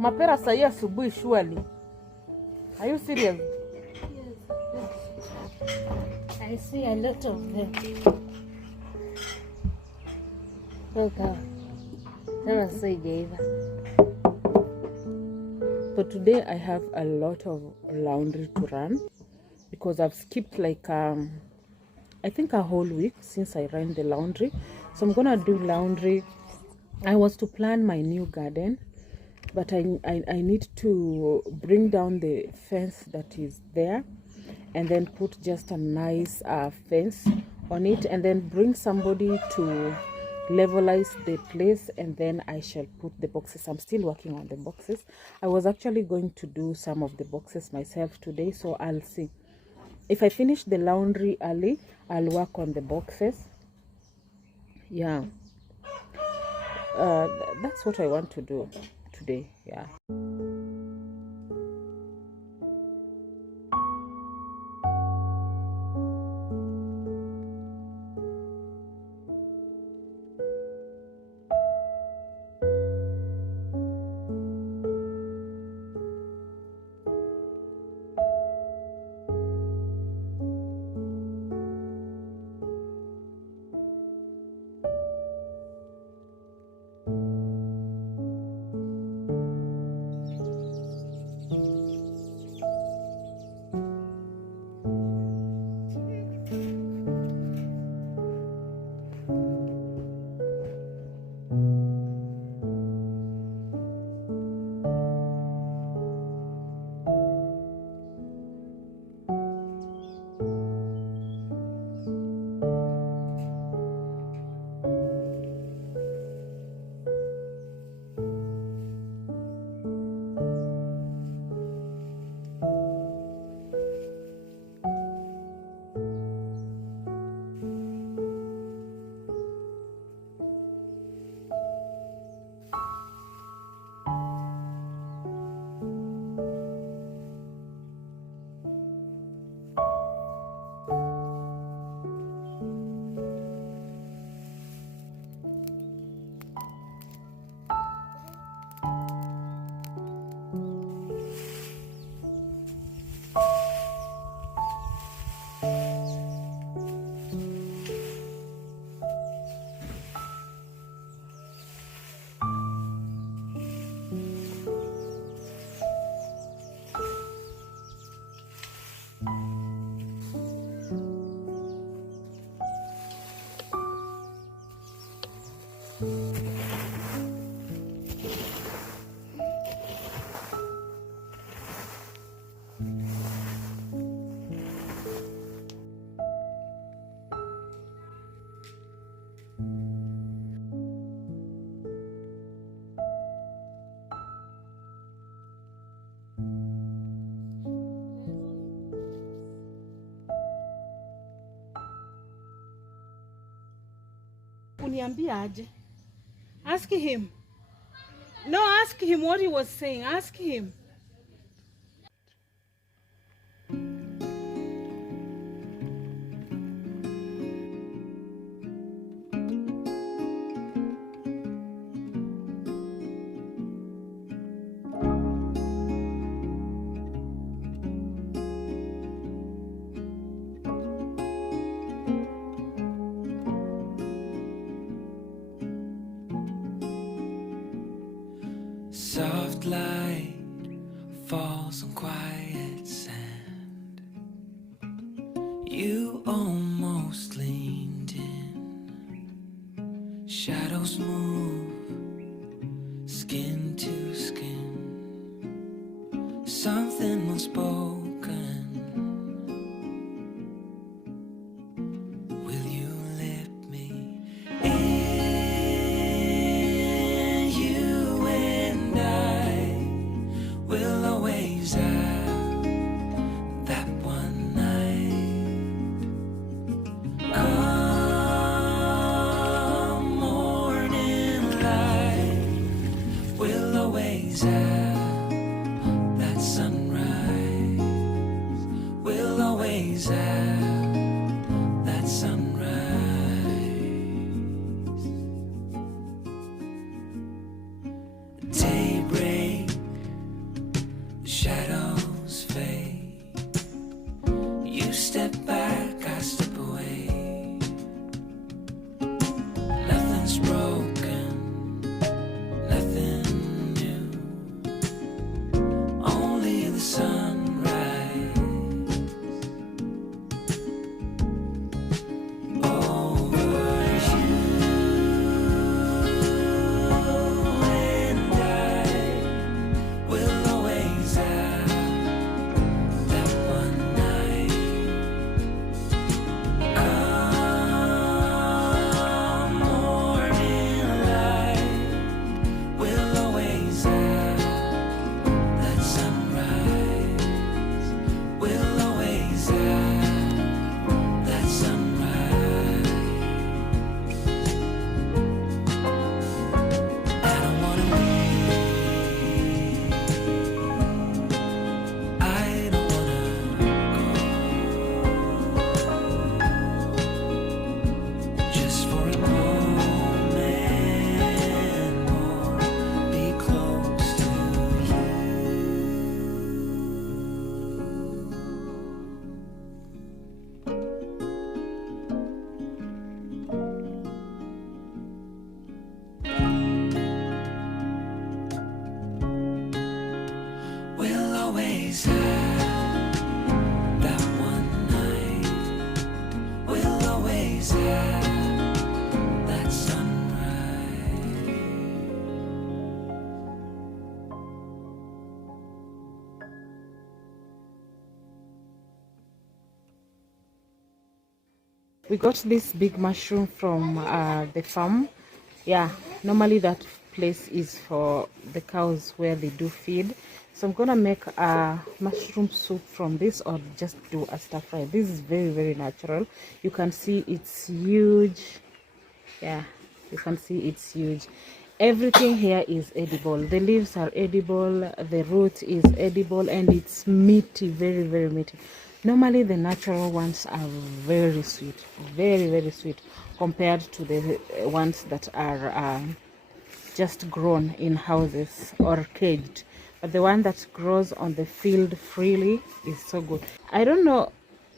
Mapera sahi asubuhi surely. Are you serious? Yes. I see a lot of them. Okay. So today I have a lot of laundry to run because I've skipped like I think a whole week since I ran the laundry. So I'm gonna do laundry. I was to plant my new garden, but I need to bring down the fence that is there and then put just a nice fence on it, and then bring somebody to levelize the place, and then I shall put the boxes. I'm still working on the boxes. I was actually going to do some of the boxes myself today, so I'll see. If I finish the laundry early, I'll work on the boxes. Yeah, that's what I want to do today. Yeah. Uniambia aje? Ask him. No, ask him what he was saying. Ask him. Soft light falls on quiet sand. You almost leaned in. Shadows move, skin to skin. Something unspoken. Will you let me in? We'll always have that one night. Come morning light, we'll always have that sunrise. We'll always have that sunrise. Daybreak always have that one night. We'll always have that sunrise. We got this big mushroom from the farm. Yeah, normally that place is for the cows where they do feed. So I'm gonna make a mushroom soup from this, or just do a stir fry. This is very natural. You can see it's huge. Yeah, you can see it's huge. Everything here is edible. The leaves are edible, the root is edible, and it's meaty, very meaty. Normally the natural ones are very sweet, very sweet, compared to the ones that are just grown in houses or caged. But the one that grows on the field freely is so good. I don't know,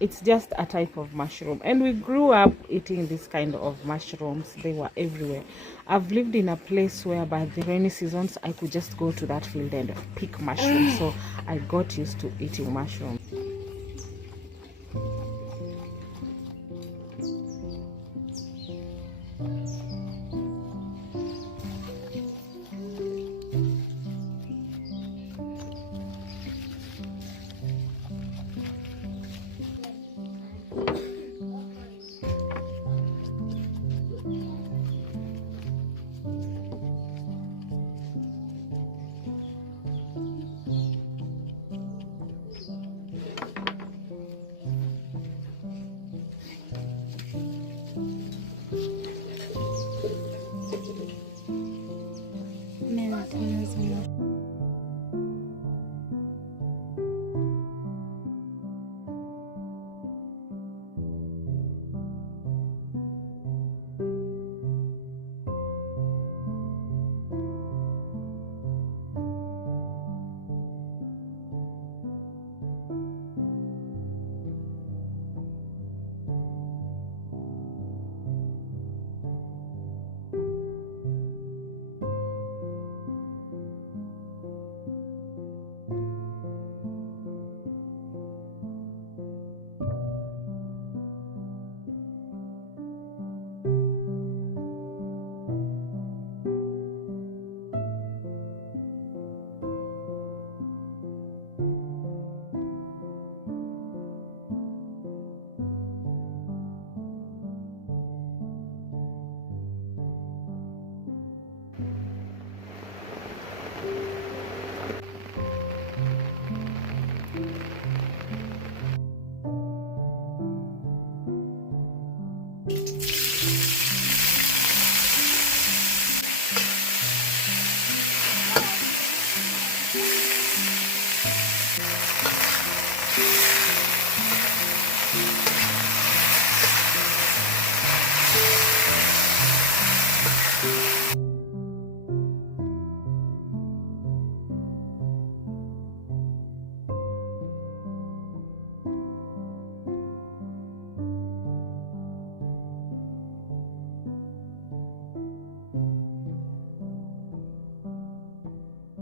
it's just a type of mushroom, and we grew up eating this kind of mushrooms. They were everywhere. I've lived in a place where by the rainy seasons I could just go to that field and pick mushrooms, so I got used to eating mushrooms. Mimi natengeneza